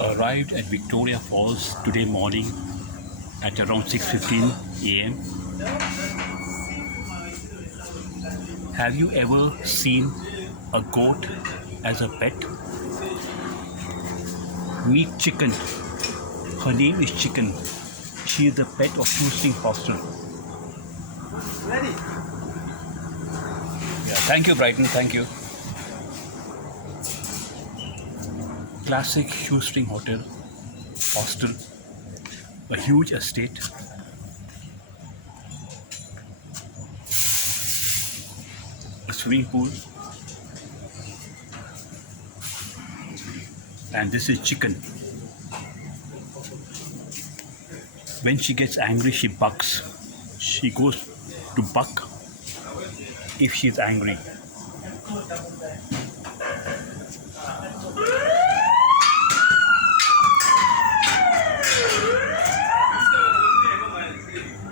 Arrived at Victoria Falls today morning at around 6:15 a.m. Have you ever seen a goat as a pet? Meet Chicken. Her name is Chicken. She is the pet of Shoestring Hostel. Yeah, thank you, Brighton. Thank you. Classic Shoestring Hostel, a huge estate. A swimming pool, and this is Chicken. When she gets angry, she bucks. She goes to buck if she's angry.